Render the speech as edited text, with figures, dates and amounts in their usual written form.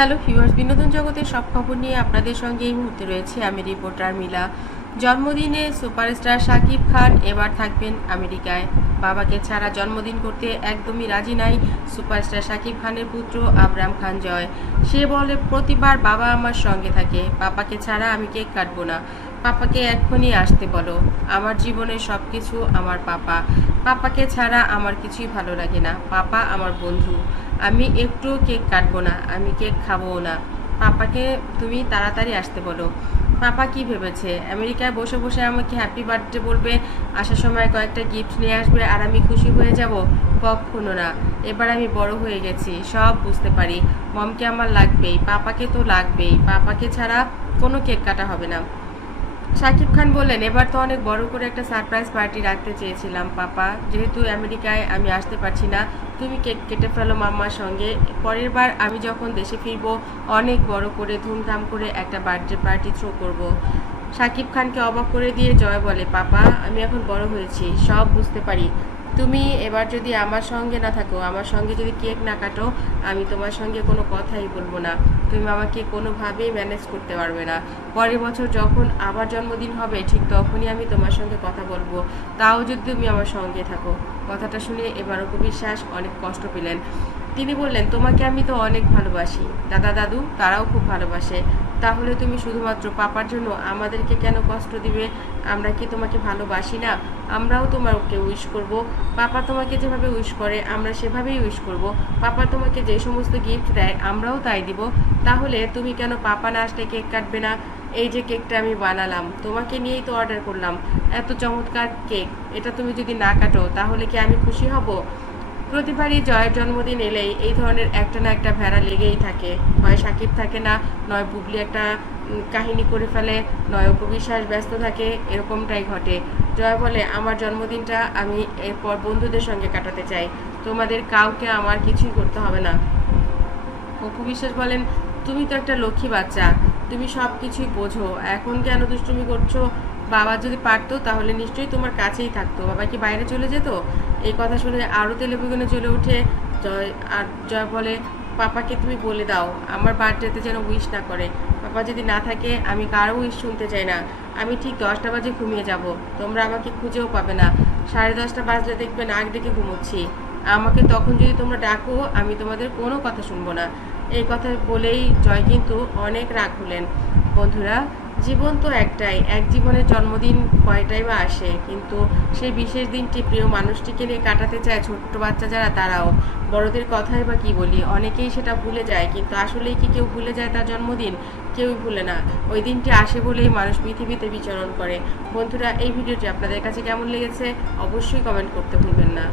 Hello viewers, বিনোদন জগতের সব খবর নিয়ে আপনাদের সঙ্গে এই মুহূর্তে রয়েছে আমি রিপোর্টার মিলা। জন্মদিনে সুপারস্টার শাকিব খান এবার থাকবেন আমেরিকায়। বাবাকে ছাড়া জন্মদিন করতে একদমই রাজি নাই সুপারস্টার শাকিব খানের পুত্র আবরাম খান জয়। সে বলে, প্রতিবার বাবা আমার সঙ্গে থাকে, পাপাকে ছাড়া আমি কেক কাটবো না। পাপাকে এক্ষুনি আসতে বলো, আমার জীবনের সব কিছু আমার পাপা। পাপাকে ছাড়া আমার কিছুই ভালো লাগে না। পাপা আমার বন্ধু। আমি একটুও কেক কাটবো না, আমি কেক খাবও না। পাপাকে তুমি তাড়াতাড়ি আসতে বলো। পাপা কি ভেবেছে আমেরিকায় বসে বসে আমাকে হ্যাপি বার্থডে বলবে, আসার সময় কয়েকটা গিফট নিয়ে আসবে আর আমি খুশি হয়ে যাব? কখনো না। এবার আমি বড় হয়ে গেছি, সব বুঝতে পারি। মমকে আমার লাগবেই, পাপাকে তো লাগবেই। পাপাকে ছাড়া কোনো কেক কাটা হবে না। শাকিব খান বললেন, এবার তো অনেক বড় করে একটা সারপ্রাইজ পার্টি রাখতে চেয়েছিলাম পাপা, যেহেতু আমেরিকায় আমি আসতে পারছি না, তুমি কেক কেটে ফেলো মাম্মার সঙ্গে। পরের বার আমি যখন দেশে ফিরবো অনেক বড় করে ধুমধাম করে একটা বার্থডে পার্টি থ্রো করব। শাকিব খানকে অবাক করে দিয়ে জয় বলে, পাপা আমি এখন বড় হয়েছি, সব বুঝতে পারি। তুমি এবার যদি আমার সঙ্গে না থাকো, আমার সঙ্গে যদি কেক না কাটো, আমি তোমার সঙ্গে কোনো কথাই বলবো না। তুমি আমাকে কোনোভাবেই ম্যানেজ করতে পারবে না। পরের বছর যখন আবার জন্মদিন হবে ঠিক তখনই আমি তোমার সঙ্গে কথা বলবো, তাও যদি তুমি আমার সঙ্গে থাকো। কথাটা শুনে এবার অপু বিশ্বাস অনেক কষ্ট পেলেন। তিনি বললেন, তোমাকে আমি তো অনেক ভালোবাসি, দাদা দাদু তারাও খুব ভালোবাসে। তাহলে তুমি শুধুমাত্র পাপার জন্য আমাদেরকে কেন কষ্ট দিবে? আমরা কি তোমাকে ভালোবাসি না? আমরাও তোমাকে উইশ করব। পাপা তোমাকে যেভাবে উইশ করে আমরা সেভাবেই উইশ করব। পাপা তোমাকে যে সমস্ত গিফট দেয় আমরাও তাই দিব। তাহলে তুমি কেন পাপা না আসলে কেক কাটবে না? এই যে কেকটা আমি বানালাম তোমাকে নিয়েই তো অর্ডার করলাম, এত চমৎকার কেক, এটা তুমি যদি না কাটো তাহলে কি আমি খুশি হব? প্রতিবারই জয়ের জন্মদিন এলেই এই ধরনের একটা না একটা ভেড়া লেগেই থাকে। হয় সাকিব থাকে না, নয় বুবলি একটা কাহিনী করে ফেলে, নয় অপু বিশ্বাস ব্যস্ত থাকে, এরকমটাই ঘটে। জয় বলে, আমার জন্মদিনটা আমি এরপর বন্ধুদের সঙ্গে কাটাতে চাই, তোমাদের কাউকে আমার কিছুই করতে হবে না। অপু বিশ্বাস বলেন, তুমি তো একটা লক্ষ্মী বাচ্চা, তুমি সব কিছুই বোঝো, এখন কেন দুষ্টুমি করছো? বাবা যদি পারতো তাহলে নিশ্চয়ই তোমার কাছেই থাকতো, বাবা কি বাইরে চলে যেত? এই কথা শুনে আরও তেলেবেগুনে জ্বলে ওঠে জয়। আর জয় বলে, পাপাকে তুমি বলে দাও আমার বার্থডেতে যেন উইশ না করে। পাপা যদি না থাকে আমি কারো উইশ শুনতে চাই না। আমি ঠিক 10টা বাজে ঘুমিয়ে যাব, তোমরা আমাকে খুঁজেও পাবে না। 10:30 বাজলে দেখবে নাক ডেকে ঘুমোচ্ছি, আমাকে তখন যদি তোমরা ডাকো আমি তোমাদের কোনো কথা শুনবো না। এই কথা বলেই জয় কিন্তু অনেক রাগ হলেন। বন্ধুরা, জীবন তো একটাই, এক জীবনের জন্মদিন কয়টাই বা আসে, কিন্তু সেই বিশেষ দিনটি প্রিয় মানুষটিকে নিয়ে কাটাতে চায় ছোট্ট বাচ্চা যারা, তারাও। বড়দের কথাই বা কি বলি, অনেকেই সেটা ভুলে যায়, কিন্তু আসলেই কি কেউ ভুলে যায় তার জন্মদিন? কেউই ভুলে না। ওই দিনটি আসে বলেই মানুষ পৃথিবীতে বিচরণ করে। বন্ধুরা, এই ভিডিওটি আপনাদের কাছে কেমন লেগেছে অবশ্যই কমেন্ট করতে ভুলবেন না।